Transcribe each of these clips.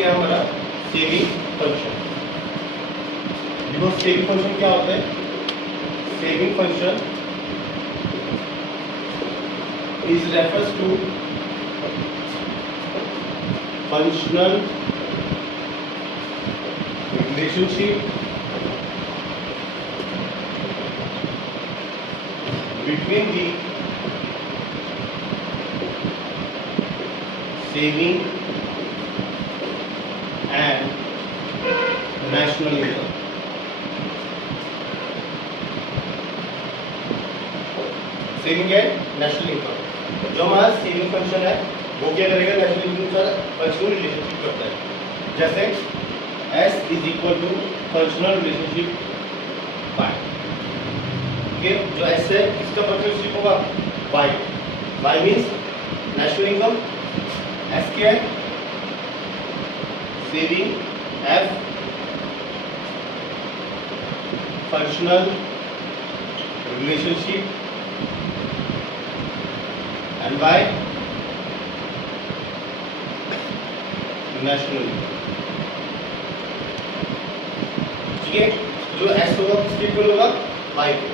क्या है हमारा सेविंग फंक्शन। देखो सेविंग फंक्शन क्या होता है, saving function is refers to functional relationship between the saving and national income। Saving and national income, जो हमारा सेविंग फंक्शन है वो क्या करेगा, नेशनल इनकम का फंक्शनल रिलेशनशिप करता है। जैसे S is equal to functional relationship पाई, ठीक है। जो S है इसका फंक्शनल रिलेशनशिप होगा Y, Y means national income, S क्या है saving, F functional relationship and by national, ठीक है। जो S होगा किसके इक्वल होगा, Y को,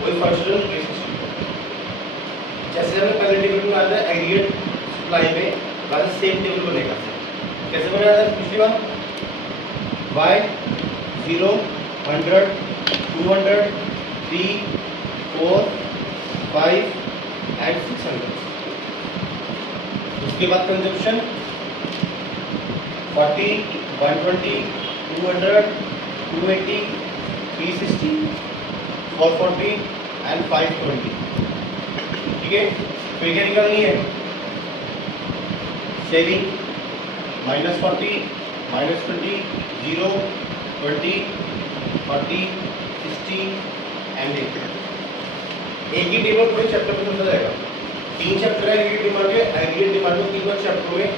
वही फंक्शनल रिलेशनशिप। जैसे हमने पहले टेबल में आया था एग्रीगेट सप्लाई में, वैसे सेम टेबल बनेगा। कैसे बनेगा पिछली बार, Y 0 100 200 3 4 5 and 600। उसके बाद कंजप्शन 40 120 200 280 360 440 एंड 520, ठीक है। फिर क्या निकालनी है, सेविंग -40 -20 0 20 40 60 एंड 8। एक ही टेबल पूरे चैप्टर में चलता जाएगा। 3 चैप्टर है एग्रीगेट डिमांड के, एग्रीगेट डिमांड में 3 चैप्टर में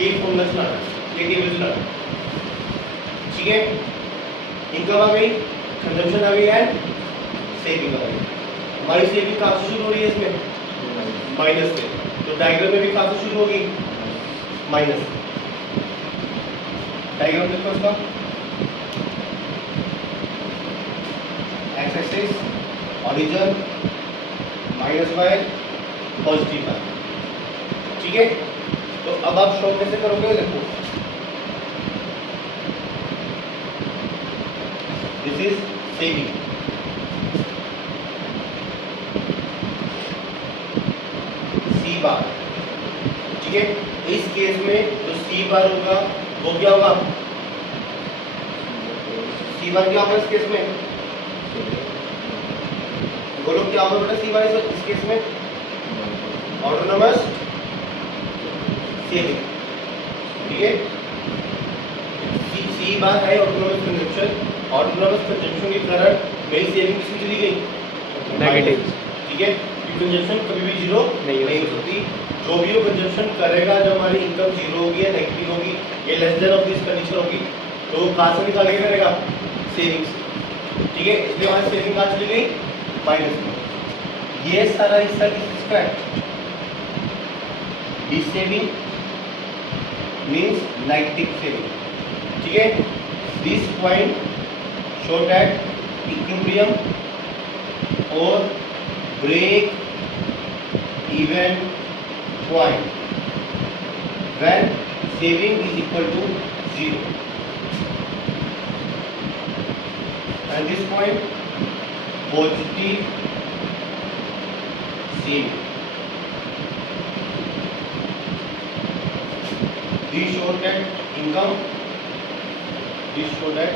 ये फॉर्मूला चलाना है, ये टेबल चलाना है, ठीक है। इनकम आ गई, कंजम्पशन आ गई एंड सेविंग आ गई। हमारी सेविंग कहाँ से शुरू हो रही है, इसमें माइनस से, तो डायग्राम में भी कहाँ से शुरू होगी, माइनस। डायग्राम देखो इसका, x axis origin -y positive है, ठीक है। तो अब आप शो कैसे करोगे, देखो दिस इज सेविंग, सी बार, ठीक है। इस केस में जो सी बार होगा वो क्या होगा, सी बार क्या होगा इस केस में, बोलो क्या होगा बेटा सी बार इस केस में, ऑटोनोमस सेविंग, ठीक है। सी बार है ऑटोनोमस कंजम्पशन, ऑटोनोमस कंजम्पशन के कारण मेरी सेविंग किसकी चली गई, नेगेटिव, ठीक है। कंजम्पशन कभी भी जीरो नहीं हो सकती, जो भी वो कंजम्पशन करेगा जब हमारी इनकम जीरो होगी या नेगेटिव होगी या less than of this condition होगी, तो वो कहाँ से निकाल के करेगा, सेविंग्स, ठीक है। इसलिए हमारी सेविंग कहाँ चली गई, माइनस में। ये सारा हिस्सा किसका है, saving means negative saving, ठीक है। This point show that equilibrium or break even point when saving is equal to 0, and this point positive saving. This show that income, this show that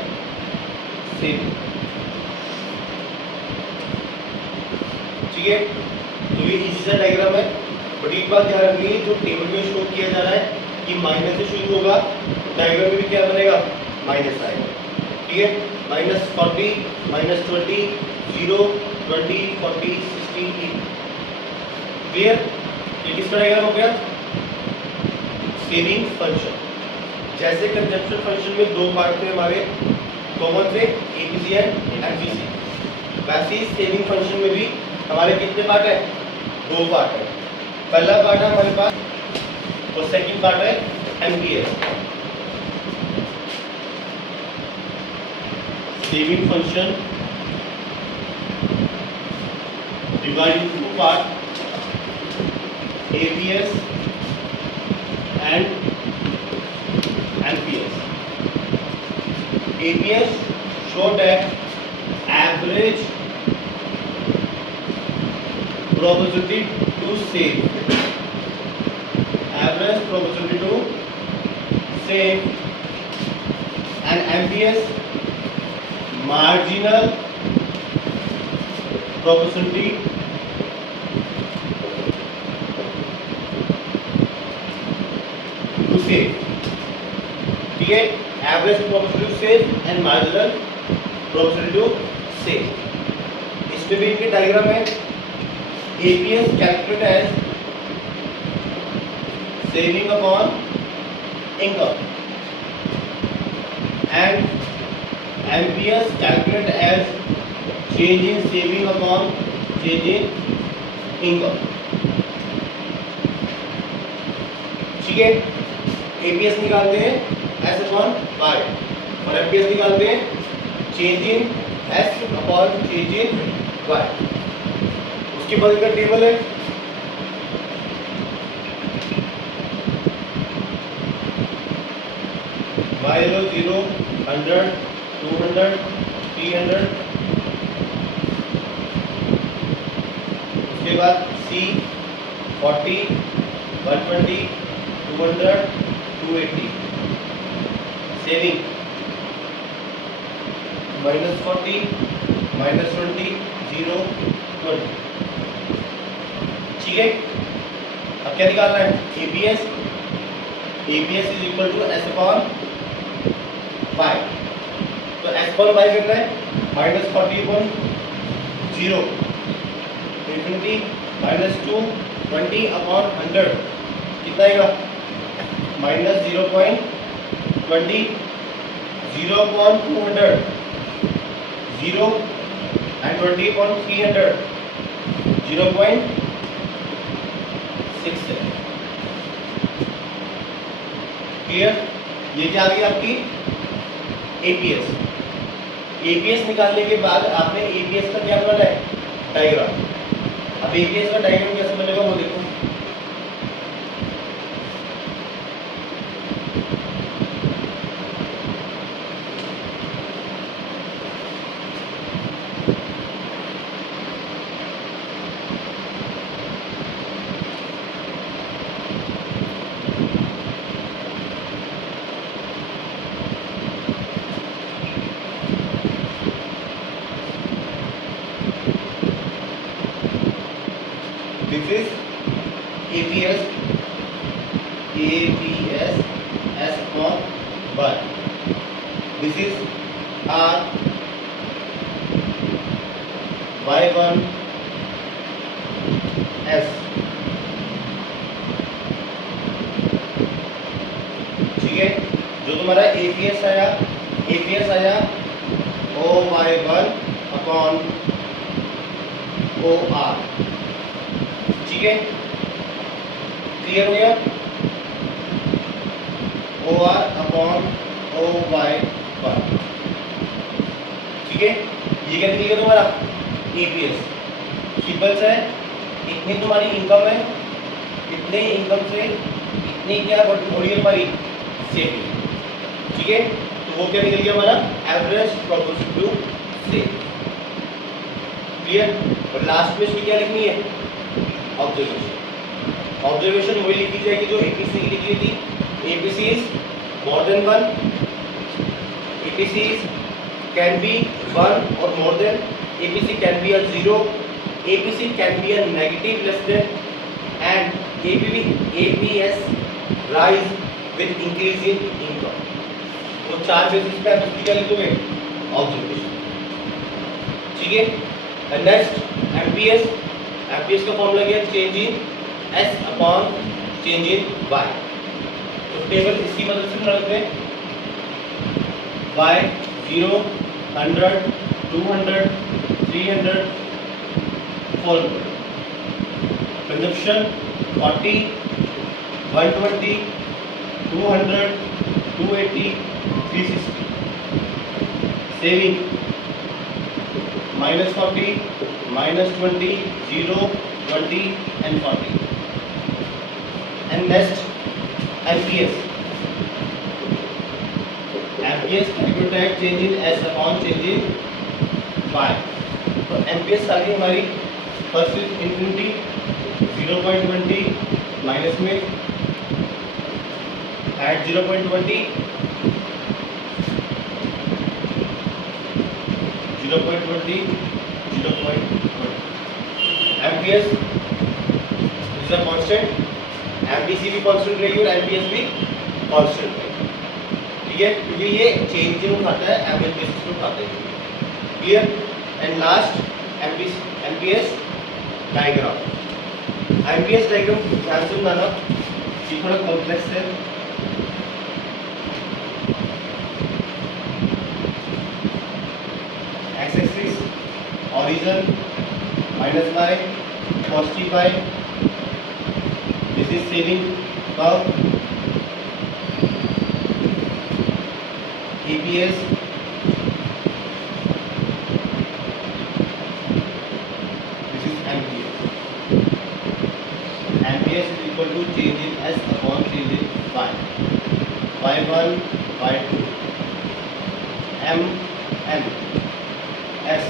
saving, ठीक है। तो ये इसी सा diagram है, but एक बात ध्यान रखनी है, जो टेबल में शो किया जा रहा है कि माइनस से शुरू होगा, डायग्राम में भी क्या बनेगा, माइनस आएगा, ठीक है। -40 -20 0 20 40 60 क्लियर। ये किसका डायग्राम हो गया, सेविंग फंक्शन। जैसे कंजप्शन फंक्शन में 2 पार्ट थे हमारे, कॉमन थे एपीसी एंड एमपीसी, वैसे ही सेविंग फंक्शन में भी हमारे कितने पार्ट है, 2 पार्ट है। पहला पार्ट है हमारे पास और सेकंड पार्ट है MPS, saving function divided into two parts, APS and MPS. APS show that average probability to save, average probability to save, and MPS marginal probability to save. ठीक है, average probability to save and marginal probability to save. इसमें भी इनके diagram है. APS calculate as saving upon income and MPS calculate as change in saving upon change in income. ठीक है, APS निकालते हैं एस अपॉन वाई और MPS निकालते हैं change in S upon change in Y. उसके बाद का टेबल है. वाई 0 100 200 300. उसके बाद सी 40 120 200 280. सेविंग -40 -20 0 20. ठीक है, अब क्या निकालना है? APS. APS is equal to S upon Y. तो एस अपॉन वाई कितना है? -40 अपॉन 0 320 -2 20 अपॉन 100 कितना आएगा? -0.20 0 upon 200 0 and 20 upon 300 0.67. क्लियर? ये क्या आ गई आपकी एपीएस. एपीएस निकालने के बाद आपने एपीएस का क्या बनाना है? डायग्राम. अब एपीएस का डायग्राम कैसे बनेगा वो देखो. This is APS S upon 1. This is R Y1 S. ठीक है, जो तुम्हारा APS आया OY1 अपॉन OR. ठीक है, क्लियर हो गया? OR upon OY1. ठीक है, ये क्या निकलेगा तुम्हारा? एपीएस. सिंपल सा है. इतनी तुम्हारी इनकम है, इतने इनकम से इतनी क्या हो रही है तुम्हारी? सेविंग. ठीक है, तो वो क्या निकल गया हमारा? Average probability to save. Clear? और लास्ट में इसकी क्या लिखनी है? ऑब्जर्वेशन. ऑब्जर्वेशन वही लिखी जाएगी जो एपीसी की लिखी थी. APC is more than 1. APC can be 1 और more than. APC can be a 0. APC can be a negative less than. And APS rise with increase in income. तो चार बेसिस पे आप उसकी क्या लिखोगे? ऑब्जर्वेशन. ठीक है, नेक्स्ट एमपीएस. एमपीएस का फॉर्मूला क्या है? Change in S upon change in Y. तो टेबल इसकी मदद से बनाते हैं. Y 0 100 200 300 400. Consumption 40 120 200 280 360. saving minus 40, minus 20, 0, 20 and 40. And next MPS. MPS calculate change in S upon change in Y. तो MPS आ गई हमारी फर्स्ट इज इंफिनिटी 0.20 माइनस में at 0.20 MPS is a constant, MPC भी कांस्टेंट रहेगी और MPS भी constant रहेगी, ठीक है, क्योंकि ये चेंज इन उठाता है, एवरेज बेसिस पे उठाता है, clear. And last MPS diagram. MPS diagram ध्यान से बनाना, ये थोड़ा कॉम्प्लेक्स है। X axis origin minus y, positive y, this is saving curve, APS, this is MPS. MPS is equal to change in S upon change in Y. Y1, Y2, M, S.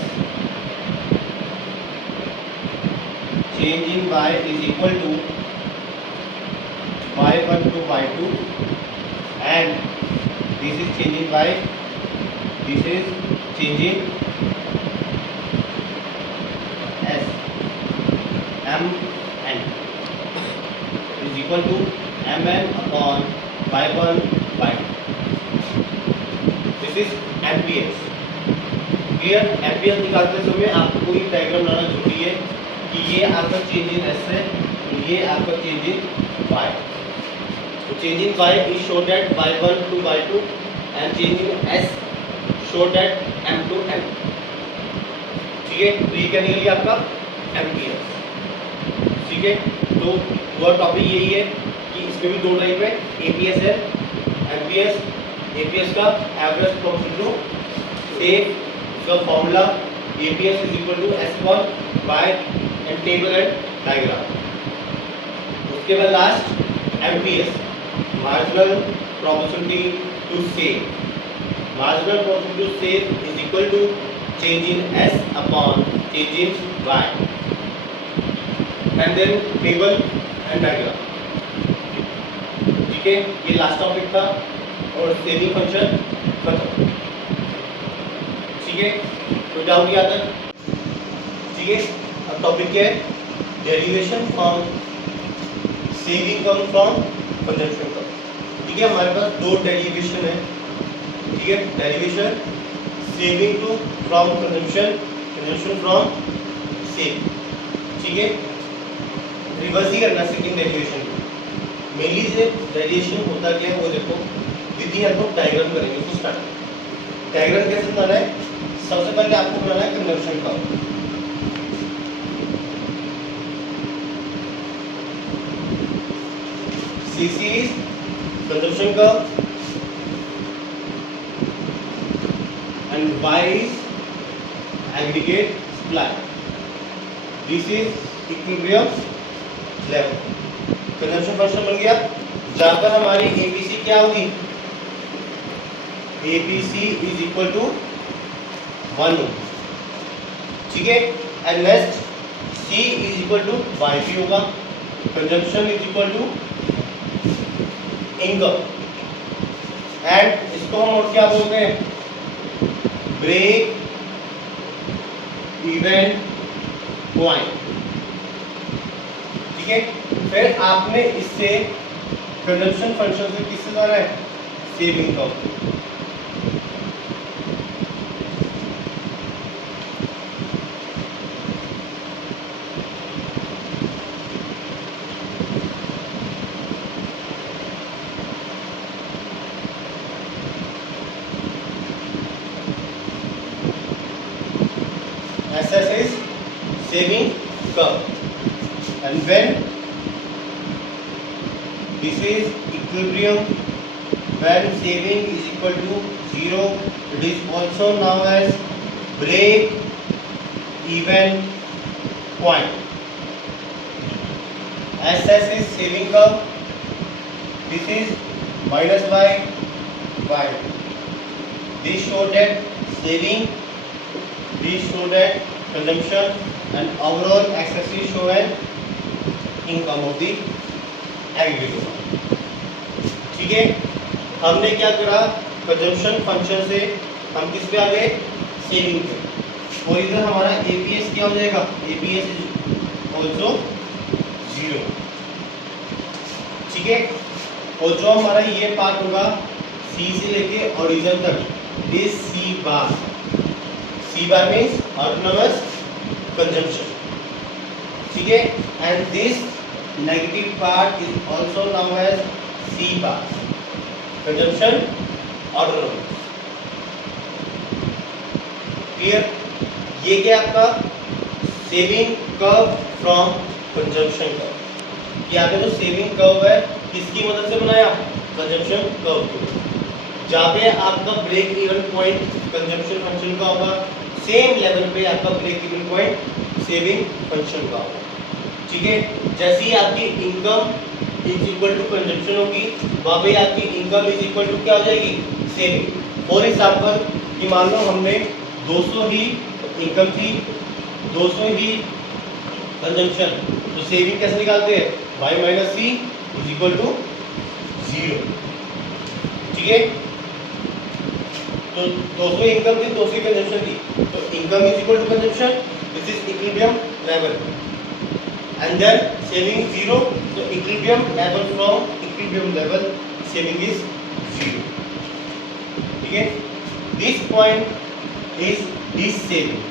Change in Y is equal to Y1 to Y2, and this is change in Y, this is change in S, M, N is equal to Mn upon Y1, Y2. This is MPS. Clear. MPS निकालते समय आपको ये diagram बनाना जरूरी है कि ये आपका change in S है, ये आपका चेंज इन Y। तो change in Y is shown at Y1 to Y2 and change in S shown at M to N, ठीक है। तो ये क्या निकल गया आपका MPS, ठीक है। तो वो टॉपिक यही है कि इसमें भी दो टाइप है, APS है MPS। APS का एवरेज प्रोपोर्शनल टू सेव, इसका formula APS is equal to S upon Y and table and diagram. उसके बाद last MPS, marginal probability to save. Marginal probability to save is equal to change in S upon change in Y, and then table and diagram, ठीक है। ये last topic था और saving function खत्म, ठीक है। कोई डाउट यहाँ तक, ठीक है। अब टॉपिक क्या है, derivation from saving come from consumption come, ठीक है। हमारे पास दो डेरिवेशन है, ठीक है। Derivation saving to from consumption, consumption from saving, ठीक है। रिवर्स ही करना सेकंड डेरिवेशन को। मेनली जो डेरिवेशन होता क्या है वो देखो, विधि हम लोग डायग्राम करेंगे। उसको स्टार्ट डायग्राम कैसे बनाना है, सबसे पहले आपको बनाना है कंजम्पशन का। CC is consumption curve and Y is aggregate supply. This is equilibrium level. Consumption function बन गया, जहां पर हमारी APC क्या होगी, APC is equal to 1, ठीक है। And next C is equal to YP होगा, consumption is equal to income, and इसको हम और क्या बोलते हैं, ब्रेक इवन पॉइंट, ठीक है। फिर आपने इससे कंजम्पशन फंक्शन से किससे जाना है, सेविंग का। SS is saving curve, and when this is equilibrium when saving is equal to 0, it is also known as break even point. SS is saving curve. This is minus y. This show that saving, this show that consumption, and overall axis show an income of the aggregate. ठीक है, हमने क्या करा, consumption function से हम किस पे आ गए, सेविंग पे, और इधर हमारा एपीएस क्या हो जाएगा, एपीएस इज ऑल्सो 0। ठीक है, और जो हमारा ये पार्ट होगा सी से लेके ओरिजिन तक, this C bar means autonomous consumption. ठीक है, and this negative part is also known as C bar, consumption autonomous। Clear, ये क्या आपका saving curve from consumption curve. यहाँ पे जो सेविंग कर्व है किसकी मदद से बनाया, कंजम्पशन कर्व की। जहाँ पे आपका break even point consumption function का होगा, सेम लेवल पे आपका break even point saving function का होगा। ठीक है, जैसे ही आपकी income is equal to consumption होगी, वहाँ पे आपकी इनकम इज इक्वल टू क्या हो जाएगी, सेविंग। फॉर एग्जाम्पल कि मान लो हमने 200 ही इनकम थी, 200 ही कंजम्पशन, तो सेविंग कैसे निकालते हैं, y minus C is equal to 0। ठीक है, तो 200 इनकम थी, 200 कंजम्पशन थी, तो income is equal to consumption, this is equilibrium level, and then saving 0, so equilibrium level from equilibrium level saving is 0। ठीक है, this point is this saving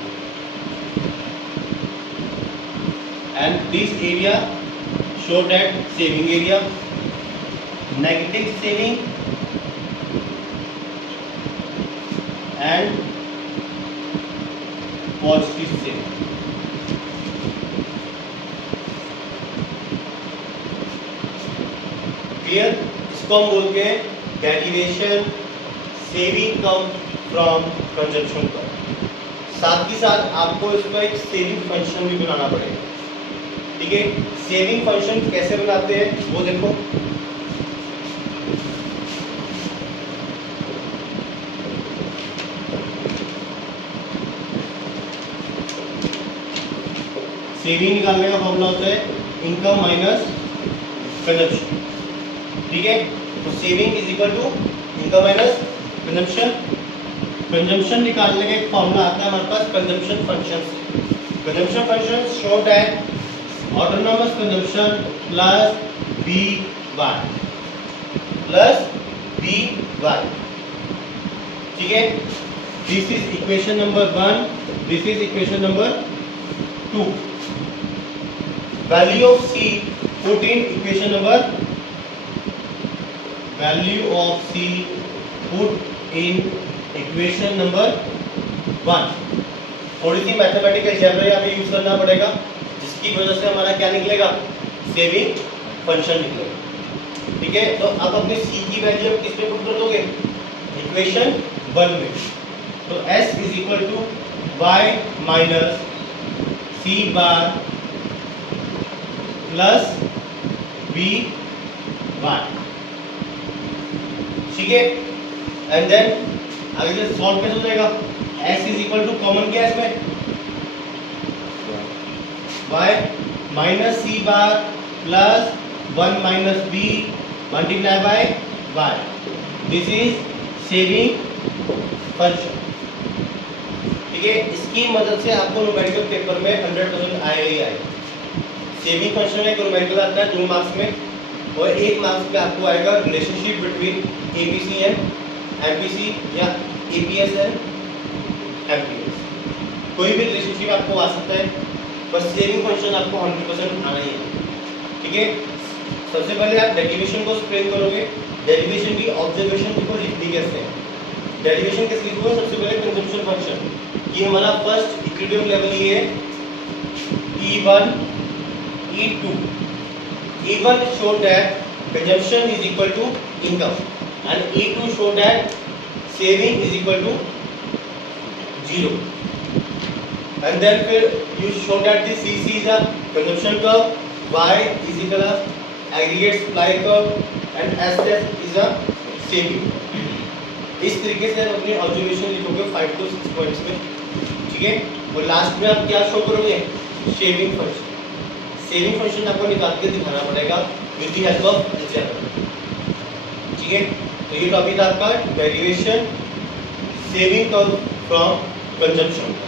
and this area show that saving area, negative saving and positive saving। Clear, इसको हम बोलते हैं derivation saving come from consumption curve. साथ ही साथ आपको इसका एक सेविंग फंक्शन भी बनाना पड़ेगा। ठीक है, सेविंग फंक्शन कैसे बनाते हैं वो देखो। सेविंग निकालने का फॉर्मूला होता है इनकम माइनस कंजम्पशन। ठीक है, तो saving is equal to income minus consumption. Consumption निकालने का एक फॉर्मूला आता है हमारे पास कंजम्पशन फंक्शन से। Consumption function show that autonomous consumption plus B Y. ठीक है, this is equation number 1, this is equation number 2। Value of C put in equation number, value of C put in equation number 1। थोड़ी सी mathematical algebra यहाँ पे use करना पड़ेगा, जिसकी वजह से हमारा क्या निकलेगा, सेविंग फंक्शन निकलेगा। ठीक है, तो अब अपने C की वैल्यू किस पे पुट कर दोगे, इक्वेशन 1 में। तो S is equal to y minus C bar plus B bar. ठीक है, एंड देन आगे से सॉल्व कैसे हो जाएगा, s is equal to common क्या है इसमें, y minus C bar plus 1 minus B multiply by y। This is saving function. ठीक है, इसकी मदद से आपको न्यूमेरिकल पेपर में 100% आएगा ही आएगा। सेविंग फंक्शन में न्यूमेरिकल आता है 2 मार्क्स में, और 1 मार्क्स में आपको आएगा relationship between ABC and MPC या एपीएस एंड एमपीएस। कोई भी रिलेशनशिप आपको आ सकता है, बस सेविंग फंक्शन आपको 100% आना ही है। ठीक है, सबसे पहले आप डेरिवेशन को एक्सप्लेन करोगे। डेरिवेशन की ऑब्जर्वेशन देखो लिखनी कैसे है। डेरिवेशन कैसे लिखोगे, सबसे पहले कंजम्पशन फंक्शन, ये हमारा फर्स्ट इक्विलिब्रियम लेवल ये है E1 E2। E1 show that consumption is equal to income and E2 show that saving is equal to 0. And then you show that the CC is a consumption curve, Y is equal to aggregate supply curve, and SS is a saving. इस तरीके से आप अपने observation लिखोगे 5 to 6 points में, ठीक है। और लास्ट में आप क्या शो करोगे, शेविंग फंक्शन। शेविंग फंक्शन आपको निकाल के दिखाना पड़ेगा with the help of algebra, ठीक है। तो ये टॉपिक आपका derivation shaving curve from consumption.